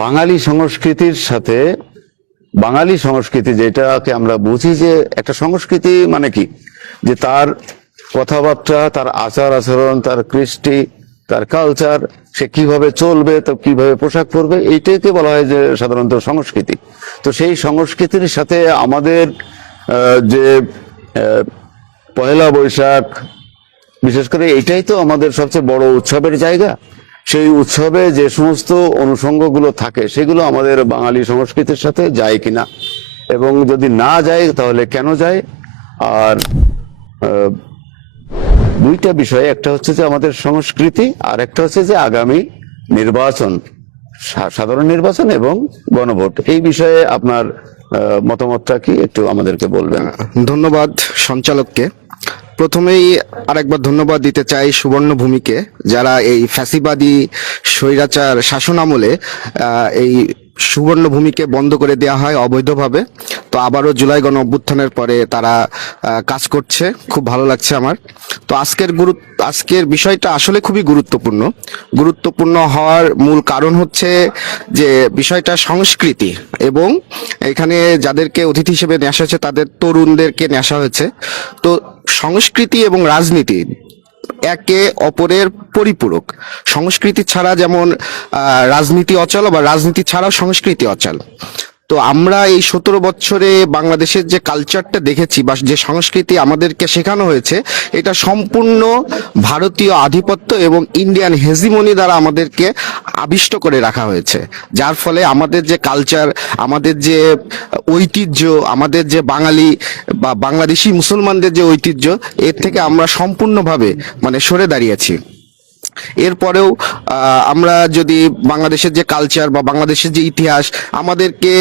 বাঙালি সংস্কৃতির সাথে বাঙালি সংস্কৃতি যেটাকে আমরা বুঝি যে একটা সংস্কৃতি মানে কি, যে তার কথাবার্তা, তার আচার আচরণ, তার কৃষ্টি, তার কালচার, সে কিভাবে চলবে, তো কিভাবে পোশাক পরবে, এইটাকে বলা হয় যে সাধারণত সংস্কৃতি। তো সেই সংস্কৃতির সাথে আমাদের যে পয়লা বৈশাখ, বিশেষ করে এটাই তো আমাদের সবচেয়ে বড় উৎসবের জায়গা। সেই উৎসবে যে সমস্ত অনুষঙ্গগুলো থাকে সেগুলো আমাদের বাঙালি সংস্কৃতির সাথে যায় কিনা, এবং যদি না যায় তাহলে কেন যায়। আর দুইটা বিষয়, একটা হচ্ছে যে আমাদের সংস্কৃতি, আর একটা হচ্ছে যে আগামী নির্বাচন, সাধারণ নির্বাচন এবং গণভোট। এই বিষয়ে আপনার মতামতটা কি একটু আমাদেরকে বলবেন? ধন্যবাদ সঞ্চালককে। প্রথমেই আরেকবার ধন্যবাদ দিতে চাই সুবর্ণভূমিকে, যারা এই ফ্যাসিবাদী স্বৈরাচার শাসন আমলে এই সুবর্ণভূমিকে বন্ধ করে দেওয়া হয় অবৈধভাবে। তো আবারও জুলাই গণ অভ্যুত্থানের পরে তারা কাজ করছে, খুব ভালো লাগছে আমার। তো আজকের বিষয়টা আসলে খুবই গুরুত্বপূর্ণ হওয়ার মূল কারণ হচ্ছে যে বিষয়টা সংস্কৃতি, এবং এখানে যাদেরকে অতিথি হিসেবে নিয়ে আসা হয়েছে তাদের তরুণদেরকে নিয়ে আসা হয়েছে। তো সংস্কৃতি এবং রাজনীতি একে অপরের পরিপূরক। সংস্কৃতি ছাড়া যেমন রাজনীতি অচল, বা রাজনীতি ছাড়াও সংস্কৃতি অচল। তো আমরা এই 17 বছরে বাংলাদেশের যে কালচারটা দেখেছি বা যে সংস্কৃতি আমাদেরকে শেখানো হয়েছে, এটা সম্পূর্ণ ভারতীয় আধিপত্য এবং ইন্ডিয়ান হেজিমনি দ্বারা আমাদেরকে আবিষ্ট করে রাখা হয়েছে। যার ফলে আমাদের যে কালচার, আমাদের যে ঐতিহ্য, আমাদের যে বাঙালি বা বাংলাদেশি মুসলমানদের যে ঐতিহ্য, এর থেকে আমরা সম্পূর্ণভাবে সরে দাঁড়িয়েছি। এরপরেও আমরা যদি বাংলাদেশের যে কালচার বা বাংলাদেশের যে ইতিহাস, আমাদেরকে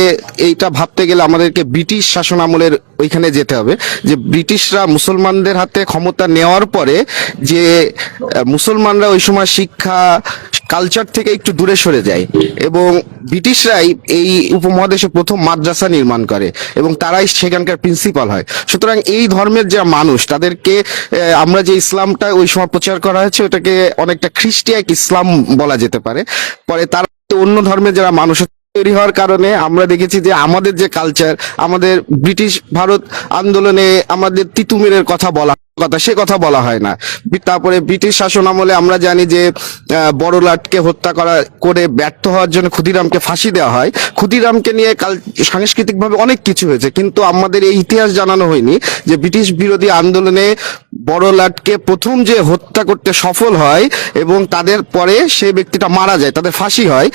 এইটা ভাবতে গেলে আমাদেরকে ব্রিটিশ শাসন আমলের ওইখানে যেতে হবে, যে ব্রিটিশরা মুসলমানদের হাতে ক্ষমতা নেওয়ার পরে যে মুসলমানরা ওই সময় শিক্ষা কালচার থেকে একটু দূরে সরে যায়, এবং ব্রিটিশরাই এই উপমহাদেশে প্রথম মাদ্রাসা নির্মাণ করে এবং তারাই সেখানকার প্রিন্সিপাল হয়। সুতরাং এই ধর্মের যে মানুষ, তাদেরকে আমরা যে ইসলামটা ওই সময় প্রচার করা হয়েছে, ওটাকে অনেকটা খ্রিস্টিয়ান ইসলাম বলা যেতে পারে। পরে তারা অন্য ধর্মের যারা মানুষ তৈরি হওয়ার কারণে আমরা দেখেছি যে আমাদের যে কালচার, আমাদের ব্রিটিশ ভারত আন্দোলনে আমাদের তিতুমিরের সে কথা বলা হয় না। তারপরে ব্রিটিশ শাসন আমলে আমরা জানি যে বড়লাটকে হত্যা করে ব্যর্থ হওয়ার জন্য ক্ষুদিরামকে ফাঁসি দেওয়া হয়। ক্ষুদিরামকে নিয়ে সাংস্কৃতিকভাবে অনেক কিছু হয়েছে, কিন্তু আমাদের এই ইতিহাস জানানো হয়নি যে ব্রিটিশ বিরোধী আন্দোলনে বড়লাটকে প্রথম যে হত্যা করতে সফল হয় এবং তাদের পরে সে ব্যক্তিটা মারা যায়, তাদের ফাঁসি হয়,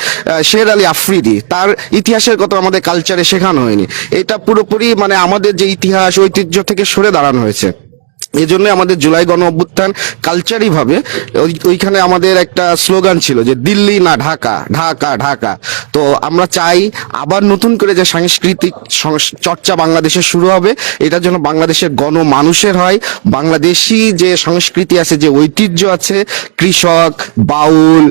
শের আলী আফ্রিদি। তার ইতিহাসের কথা আমাদের কালচারে শেখানো হয়নি। এটা পুরোপুরি আমাদের যে ইতিহাস ঐতিহ্য থেকে সরে দাঁড়ানো হয়েছে। এই জন্য আমাদের জুলাই গণ অভ্যুত্থান কালচারি ভাবে ওইখানে আমাদের একটা স্লোগান ছিল যে দিল্লি না ঢাকা, ঢাকা ঢাকা। তো আমরা চাই আবার নতুন করে যে সাংস্কৃতিক চর্চা বাংলাদেশে শুরু হবে, এটার জন্য বাংলাদেশের গণ মানুষের হয়, বাংলাদেশি যে সংস্কৃতি আছে, যে ঐতিহ্য আছে, কৃষক, বাউল,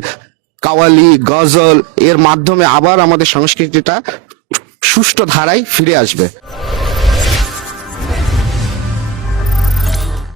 কাওয়ালি, গজল, এর মাধ্যমে আবার আমাদের সংস্কৃতিটা সুষ্ঠু ধারায় ফিরে আসবে।